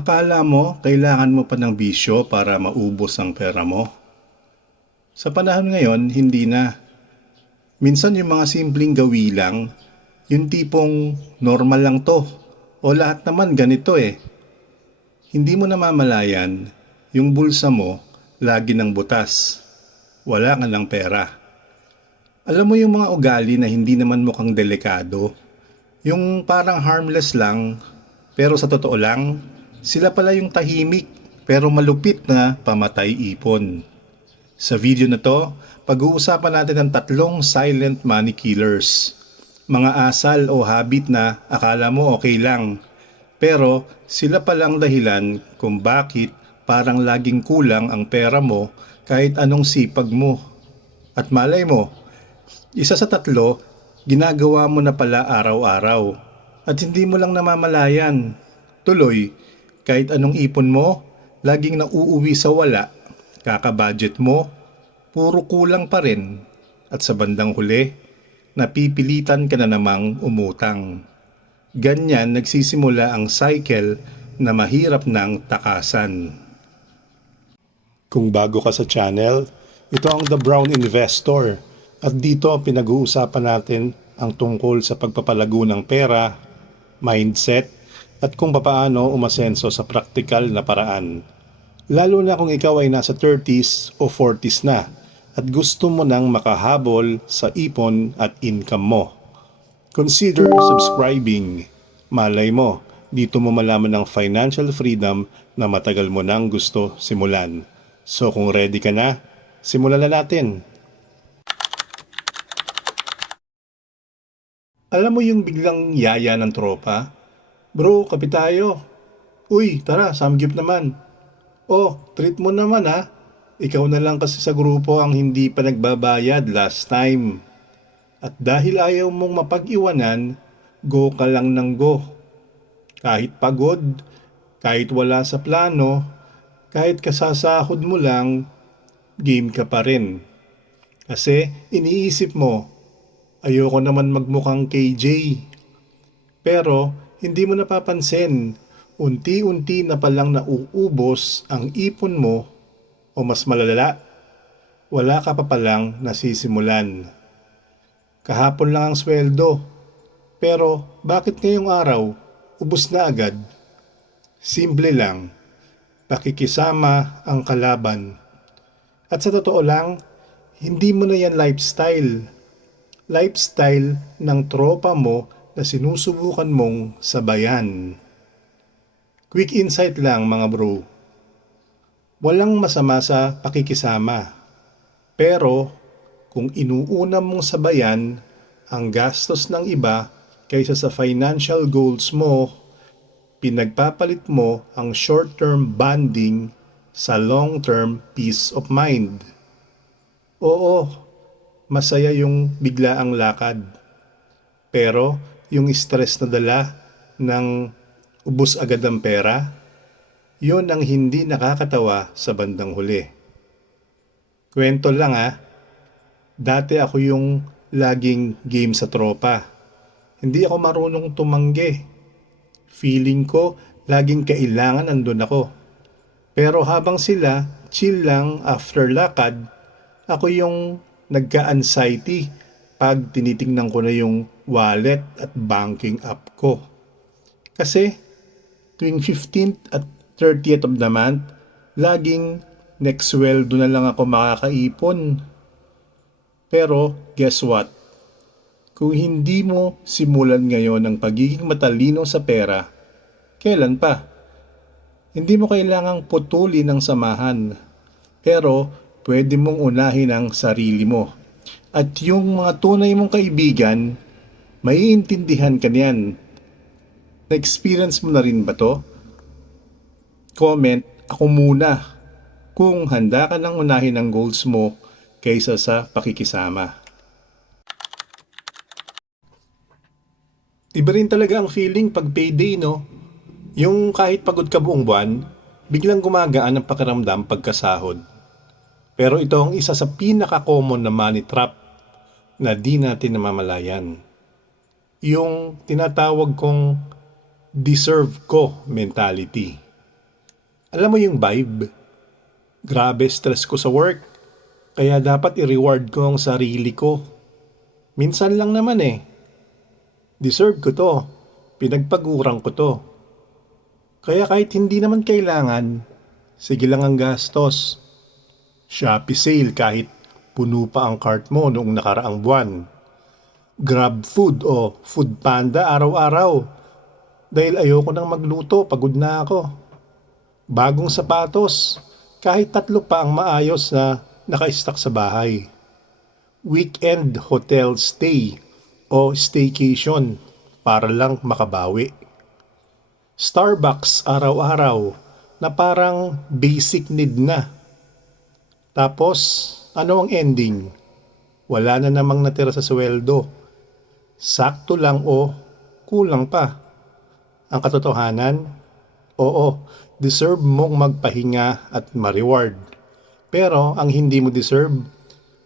Akala mo kailangan mo pa ng bisyo para maubos ang pera mo? Sa panahon ngayon, hindi na. Minsan yung mga simpleng gawi lang, yung tipong normal lang to, o lahat naman ganito eh. Hindi mo namamalayan, yung bulsa mo lagi ng butas. Wala ka ng pera. Alam mo yung mga ugali na hindi naman mukhang delikado, yung parang harmless lang, pero sa totoo lang, sila pala yung tahimik pero malupit na pamatay ipon. Sa video na to, pag-uusapan natin ang tatlong silent money killers. Mga asal o habit na akala mo okay lang, pero sila palang dahilan kung bakit parang laging kulang ang pera mo kahit anong sipag mo. At malay mo, isa sa tatlo, ginagawa mo na pala araw-araw. At hindi mo lang namamalayan. Tuloy, kahit anong ipon mo, laging nauuwi sa wala. Kaka-budget mo, puro kulang pa rin. At sa bandang huli, napipilitan ka na namang umutang. Ganyan nagsisimula ang cycle na mahirap ng takasan. Kung bago ka sa channel, ito ang The Brown Investor at dito pinag-uusapan natin ang tungkol sa pagpapalago ng pera, mindset, at kung papaano umasenso sa praktikal na paraan. Lalo na kung ikaw ay nasa 30s o 40s na at gusto mo nang makahabol sa ipon at income mo. Consider subscribing. Malay mo, dito mo malaman ang financial freedom na matagal mo nang gusto simulan. So kung ready ka na, simulan na natin. Alam mo yung biglang yaya ng tropa? Bro, kape tayo. Uy, tara, samgyup naman. Oh, treat mo naman ha. Ikaw na lang kasi sa grupo ang hindi pa nagbabayad last time. At dahil ayaw mong mapag-iwanan, go ka lang ng go. Kahit pagod, kahit wala sa plano, kahit kasasahod mo lang, game ka pa rin. Kasi iniisip mo, ayoko naman magmukhang KJ. Pero hindi mo napapansin, unti-unti na palang nauubos ang ipon mo o mas malala, wala ka pa palang nasisimulan. Kahapon lang ang sweldo, pero bakit ngayong araw ubos na agad? Simple lang, pakikisama ang kalaban. At sa totoo lang, hindi mo na yan lifestyle. Lifestyle ng tropa mo na sinusubukan mong sabayan. Quick insight lang mga bro. Walang masama sa pakikisama. Pero kung inuuna mong sabayan ang gastos ng iba kaysa sa financial goals mo, pinagpapalit mo ang short-term bonding sa long-term peace of mind. Oo, masaya yung biglaang lakad. Pero yung stress na dala ng ubos agad ang pera, yon ang hindi nakakatawa sa bandang huli. Kwento lang ah, dati ako yung laging game sa tropa. Hindi ako marunong tumanggi. Feeling ko, laging kailangan andun ako. Pero habang sila, chill lang after lakad, ako yung nagka-anxiety pag tinitingnan ko na yung wallet at banking app ko. Kasi tuwing 15th at 30th of the month, laging next sweldo na lang ako makakaipon. Pero guess what? Kung hindi mo simulan ngayon ang pagiging matalino sa pera, kailan pa? Hindi mo kailangang putulin ang samahan. Pero pwede mong unahin ang sarili mo. At yung mga tunay mong kaibigan, maiintindihan ka niyan. Na-experience mo na rin ba to? Comment ako muna kung handa ka nang unahin ang goals mo kaysa sa pakikisama. Iba rin talaga ang feeling pag payday, no? Yung kahit pagod ka buong buwan, biglang gumagaan ang pakiramdam pagkasahod. Pero ito ang isa sa pinaka-common na money trap na di natin namamalayan. Yung tinatawag kong deserve ko mentality. Alam mo yung vibe? Grabe stress ko sa work. Kaya dapat i-reward ko ang sarili ko. Minsan lang naman eh. Deserve ko to. Pinagpagurang ko to. Kaya kahit hindi naman kailangan, sige lang ang gastos. Shopee sale kahit puno pa ang cart mo noong nakaraang buwan. Grab food o food panda araw-araw. Dahil ayoko nang magluto, pagod na ako. Bagong sapatos, kahit tatlo pa ang maayos na naka-stock sa bahay. Weekend hotel stay o staycation para lang makabawi. Starbucks araw-araw na parang basic need na. Tapos, ano ang ending? Wala na namang natira sa sweldo. Sakto lang o kulang pa. Ang katotohanan, oo, deserve mong magpahinga at ma-reward. Pero ang hindi mo deserve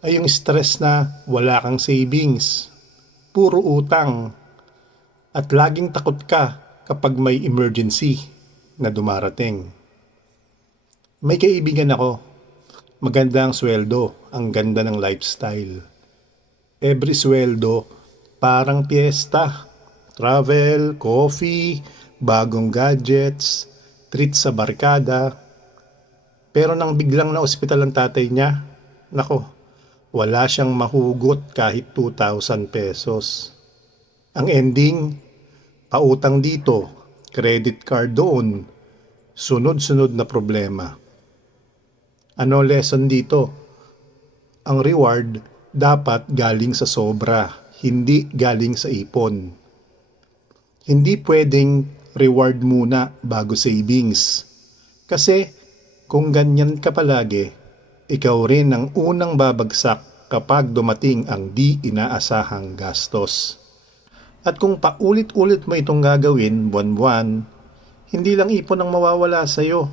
ay yung stress na wala kang savings, puro utang, at laging takot ka kapag may emergency na dumarating. May kaibigan ako, maganda ang sweldo, ang ganda ng lifestyle. Every sweldo, parang piyesta. Travel, coffee, bagong gadgets, treat sa barkada. Pero nang biglang na ospital ang tatay niya, nako, wala siyang mahugot kahit 2,000 pesos. Ang ending, pautang dito, credit card doon, sunod-sunod na problema. Ano lesson dito? Ang reward dapat galing sa sobra, hindi galing sa ipon. Hindi pwedeng reward muna bago savings. Kasi kung ganyan ka palagi, ikaw rin ang unang babagsak kapag dumating ang di inaasahang gastos. At kung paulit-ulit mo itong gagawin buwan-buwan, hindi lang ipon ang mawawala sa iyo,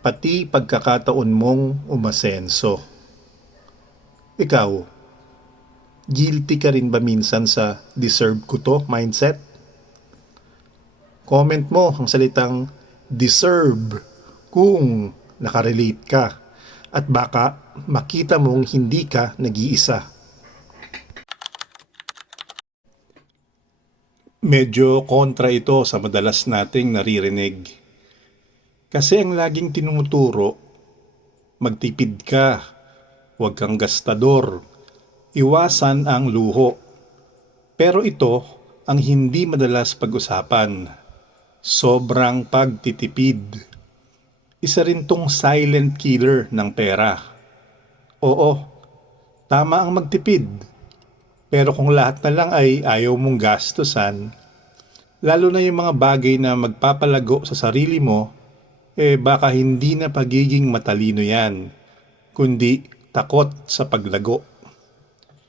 pati pagkakataon mong umasenso. Ikaw, guilty ka rin ba minsan sa deserve ko to mindset? Comment mo ang salitang deserve kung nakarelate ka at baka makita mong hindi ka nag-iisa. Medyo kontra ito sa madalas nating naririnig. Kasi ang laging tinuturo, magtipid ka, huwag kang gastador, iwasan ang luho. Pero ito ang hindi madalas pag-usapan. Sobrang pagtitipid. Isa rin tong silent killer ng pera. Oo, tama ang magtipid. Pero kung lahat na lang ay ayaw mong gastusan, lalo na yung mga bagay na magpapalago sa sarili mo, eh baka hindi na pagiging matalino yan, kundi takot sa paglago.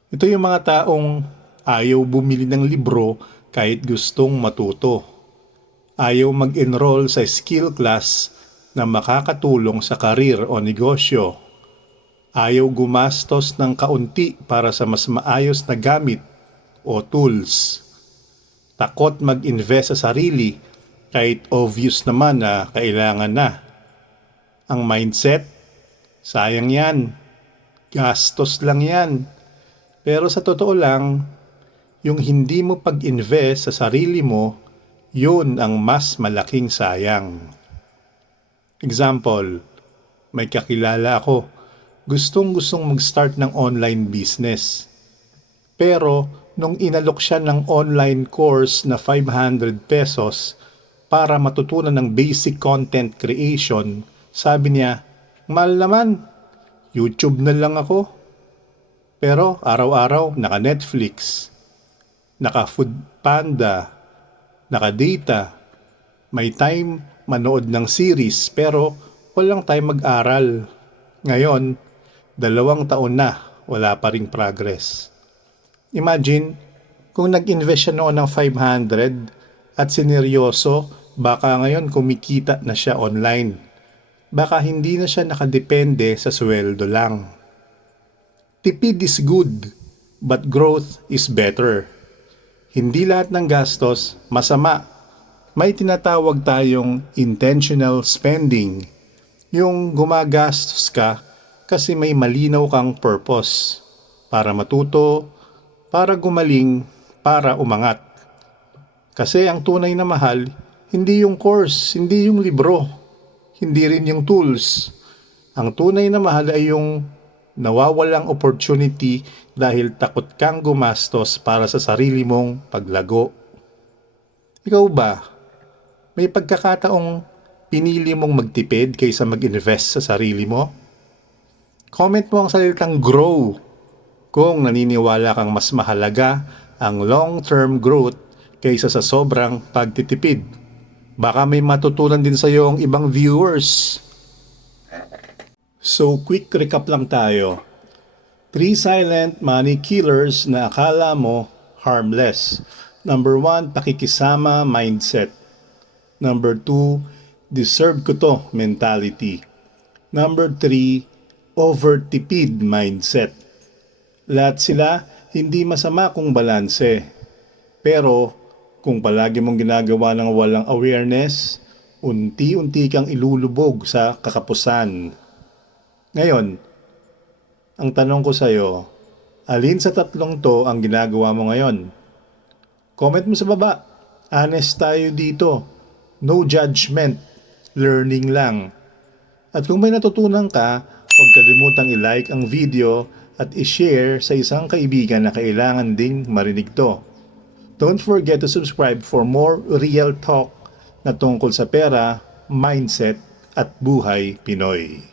Ito yung mga taong ayaw bumili ng libro kahit gustong matuto. Ayaw mag-enroll sa skill class na makakatulong sa karir o negosyo. Ayaw gumastos ng kaunti para sa mas maayos na gamit o tools. Takot mag-invest sa sarili kahit obvious naman na kailangan na. Ang mindset, sayang yan. Gastos lang yan. Pero sa totoo lang, yung hindi mo pag-invest sa sarili mo, yun ang mas malaking sayang. Example, may kakilala ako, gustong gustong mag-start ng online business. Pero nung inalok siya ng online course na 500 pesos para matutunan ng basic content creation, sabi niya, mahal naman, YouTube na lang ako. Pero araw-araw naka-Netflix, naka-Food Panda, naka-data, may time manood ng series pero walang time mag-aral. Ngayon, dalawang taon na wala pa ring progress. Imagine, kung nag-invest siya noon ng 500 at sineryoso, baka ngayon kumikita na siya online. Baka hindi na siya nakadepende sa sweldo lang. Tipid is good, but growth is better. Hindi lahat ng gastos masama, may tinatawag tayong intentional spending. Yung gumagastos ka kasi may malinaw kang purpose. Para matuto, para gumaling, para umangat. Kasi ang tunay na mahal, hindi yung course, hindi yung libro, hindi rin yung tools. Ang tunay na mahal ay yung nawawalang opportunity dahil takot kang gumastos para sa sarili mong paglago. Ikaw ba? May pagkakataong pinili mong magtipid kaysa mag-invest sa sarili mo? Comment mo ang salitang grow kung naniniwala kang mas mahalaga ang long-term growth kaysa sa sobrang pagtitipid. Baka may matutunan din sa iyo ang ibang viewers. So, quick recap lang tayo. Three silent money killers na akala mo harmless. Number one, pakikisama mindset. Number two, deserve ko to mentality. Number three, overtipid mindset. Lahat sila hindi masama kung balanse. Pero kung palagi mong ginagawa ng walang awareness, unti-unti kang ilulubog sa kakapusan. Ngayon, ang tanong ko sa'yo, alin sa tatlong to ang ginagawa mo ngayon? Comment mo sa baba. Honest tayo dito. No judgment. Learning lang. At kung may natutunan ka, huwag kalimutang i-like ang video at i-share sa isang kaibigan na kailangan ding marinig to. Don't forget to subscribe for more real talk na tungkol sa pera, mindset at buhay Pinoy.